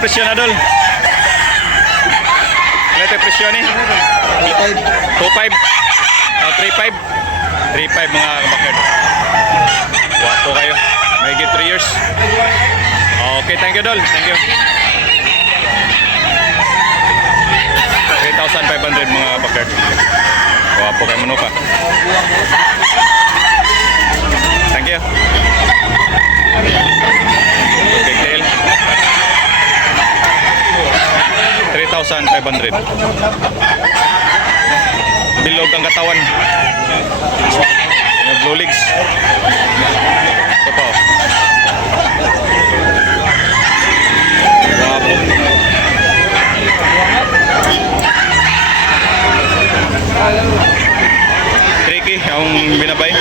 tayo presyo na, Dol? Ilan tayo presyo ni? 2.5. 3.5. 3.5 mga kabakard. Wapo kayo. May get 3 years. Okay, thank you, Dol. Thank you. 3,500 mga kabakard. Wapo kayo manuka. Thank you. Okay, tail. 3,500. Bilog ang katawan. Yung blue legs. Ito pa. Wapo. Tricky ang binabay.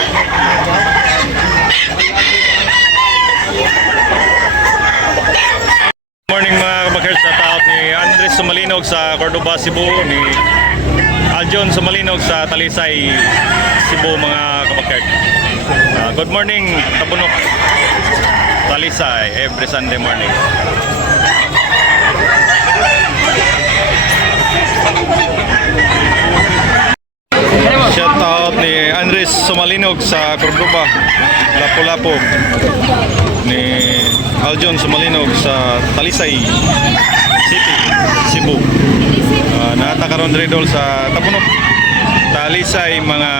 Morning mga kabakers, sa taot ni Andres Sumalinog sa Cordoba, Cebu, ni Aljon Sumalinog sa Talisay, Cebu mga kabakers. Good morning Tabunok, Talisay, every Sunday morning. Shout out ni Andres Sumalinog sa Cordoba, Lapu-Lapu, ni Aljon Sumalinog sa Talisay City, Cebu. Natakaroon rin doon sa Tabunok, Talisay mga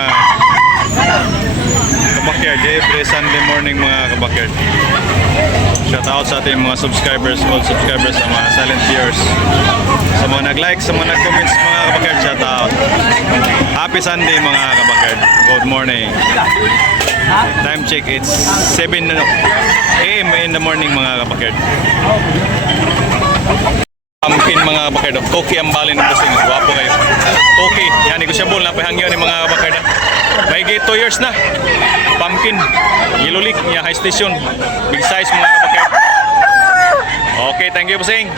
kabakyard, every Sunday morning mga kabakyard. Shout out sa ating mga subscribers, old subscribers, sa mga silent viewers, sa mga nag-like, sa mga nag-comments mga kabakyard. Shout out. Happy Sunday mga kabakyard. Good morning. Time check, it's 7 AM in the morning mga kabakyard. Pumpkin mga kabakyard. Toki ang bali ng busing. Guwapo kayo. Toki. Yan, negosyable na pahangyo ni mga kabakyard. May 2 years na. Pumpkin. Yellow leak niya, high station. Big size mga kabakyard. Okay, thank you busing.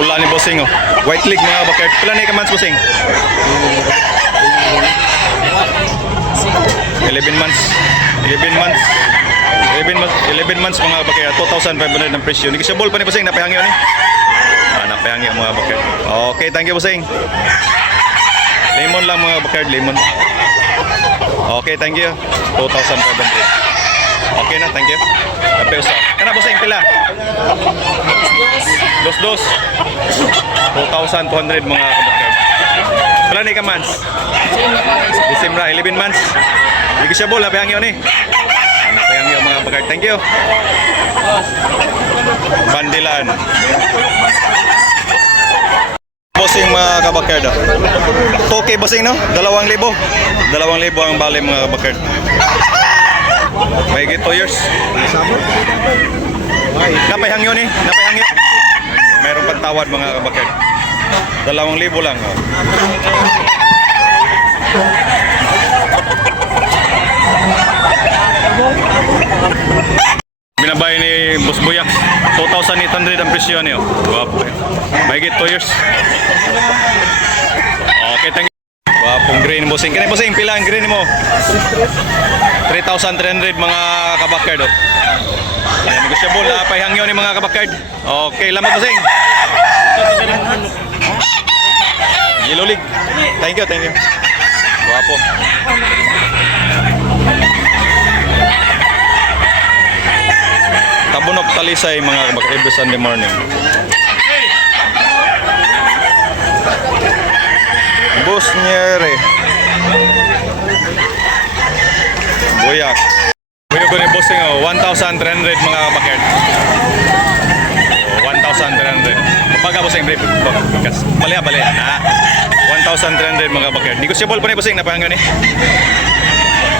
Pula ni bossing oh. White leg mga kabakyard. Pila ni kamans bossing? 11 months. 11 months mga kabakyard. 2,500 ng presyo. Negosyable pa ni bossing, napahangyo ni. Napahangyo mga kabakyard. Okay, thank you bossing. Lemon lang mga kabakyard, lemon. Okay, thank you. 2,500. Okay na, thank you. Napeosa. Kana bossing pila? Dos. 2,200 mga kabakyard. Pala ni ka months? December, 11 months. Negosyable, napahangyo ni. Napahangyo mga kabakyard. Thank you. Bandilan. Bossing mga kabakyard. Okay bossing no? 2,000. 2,000 ang bali mga kabakyard. May 2 years. Napahangyo ni. Napahangyo. Mayroong pantawad mga kabakyard. 2,000 lang. Binabay ni Boss Buyak. 2,800 ang presyo niyo. Wapo. May 2 years. Okay, thank you. Wapong green bossing. Kani bossing pila ang green mo? 3,300 mga kabakyard. Yan, negosyable na pahangyo ni mga kabakyard. Okay, lamat bossing. Yellow league. Thank you, thank you. Wapo. Tabunok, Talisay mga kabakyard, every Sunday morning. Boss Nyere Buyak. Buyak ko ni bossing 1,300 mga kabakyard. 1,300. Kapag bossing brief kas baliya 1,300 mga kabakyard. Negosyable pa ni bossing napahangyo ni.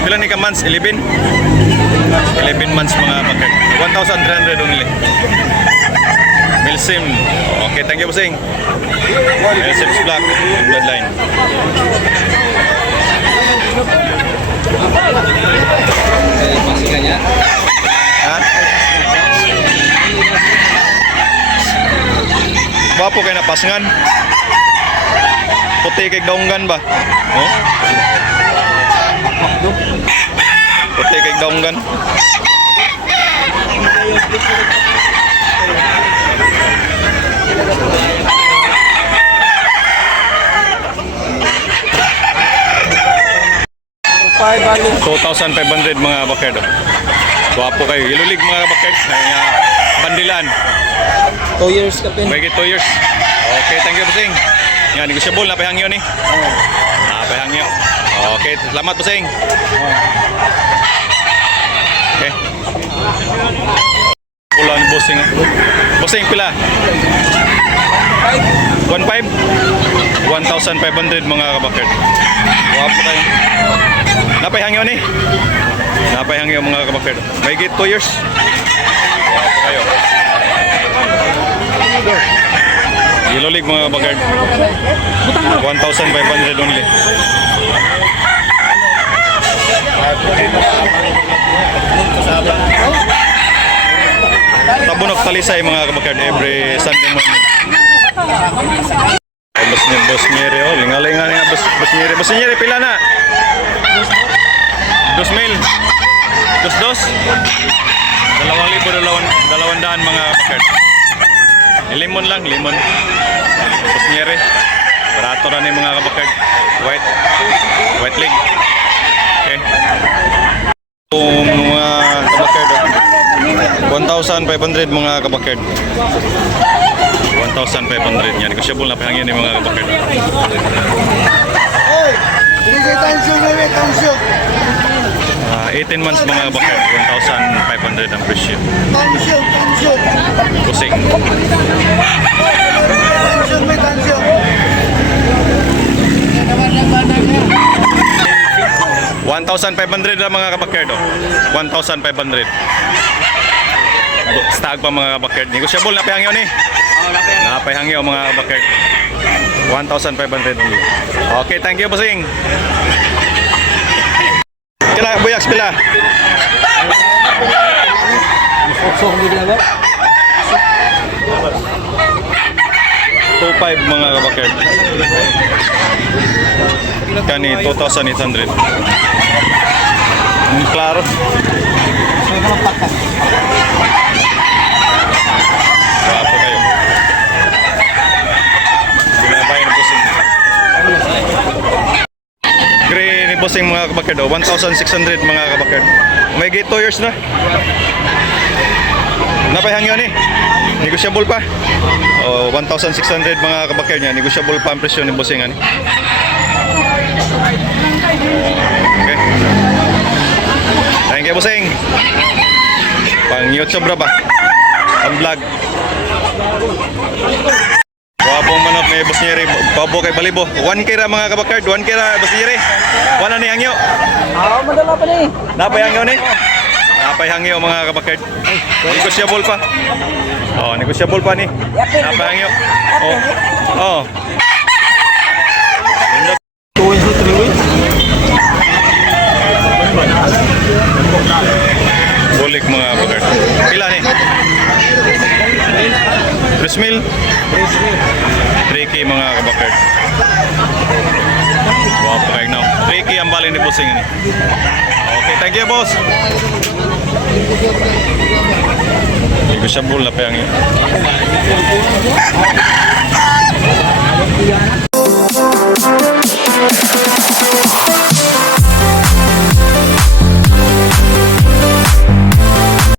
Pila ni ka months? 11 months mga kabakyard. 1,300 only. Milsim. Okay, thank you bossing. Milsim's black bloodline. Ha? Bapo kayo napasngan. Puti kay daunggan ba? Oh? Puti kay daunggan. Bali. 2,500 mga bakerd. Guwapo kayo. Ilulig mga bakerd. Bandilan. 2 years ka pin. May 2 years. Okay, thank you, Busing. Yan, negosyable na pahangyo ni. Pahangyo. Okay, salamat, Busing. Okay. Pula ni Busing. Busing, pila? 1,500? 1,500 mga kabakerd. Guwapo kayo. Napahangyo ni. Napahangyo mga kabakerd. May 2 years. Guwapo kayo. Ilulig mga kabakerd. 1,500 only. Tabunok talisay mga kabakerd every Sunday morning. Bos Nyeri, oh, lingalingan nga Bos Nyeri. Bos Nyeri, pila na? 2,000. 2,200. 2,200 mga kabakerd. Limon lang, limon. Bos Nyeri. Barato na ni mga kabakerd. White leg. Okay. Mga kabakerd. 1,500 mga kabakerd. 1,500 yan. Negosyable na pahangin ni mga kabakerd. 18 months mga kabakerd. 1,500 ang presyo. Kusing. 1,500 na mga kabakerd. 1,500. Stag pa mga kabakerd. Negosyable na pahangin ni. Napahangyo mga kabakerd. 1,500 only. Okay, thank you, Busing. Kila buyaks pila? 2,500 mga kabakerd. Kani 2,800. Klaro. Guwapo kayo. Binabay ni Busing. Gray ni Busing mga kabakerd. 1,600 mga kabakerd. May 2 years na. Napahangyo ni. Negosyable pa. 1,600 mga kabakerd niya. Negosyable pa ang presyo ni Busing. Okay. Thank you, Busing. Pang YouTube ra ba? Pang vlog. Wabong manok may Bos Nyeri. Babo kay Balibo. 1K ra mga kabakerd. 1K ra Bos Nyeri. Wala ni hangyo. Madala pa ni. Napay hangyo ni. Napay hangyo mga kabakerd. Negosyable pa. Negosyable pa ni. Napay hangyo. Oh. Bulik mga kabakerd. Pila ni? 3,000? 3K mga kabakerd. Wow, right now. 3K ang bali ni Busing ni. Okay, thank you, boss. Negosyable na pa yan.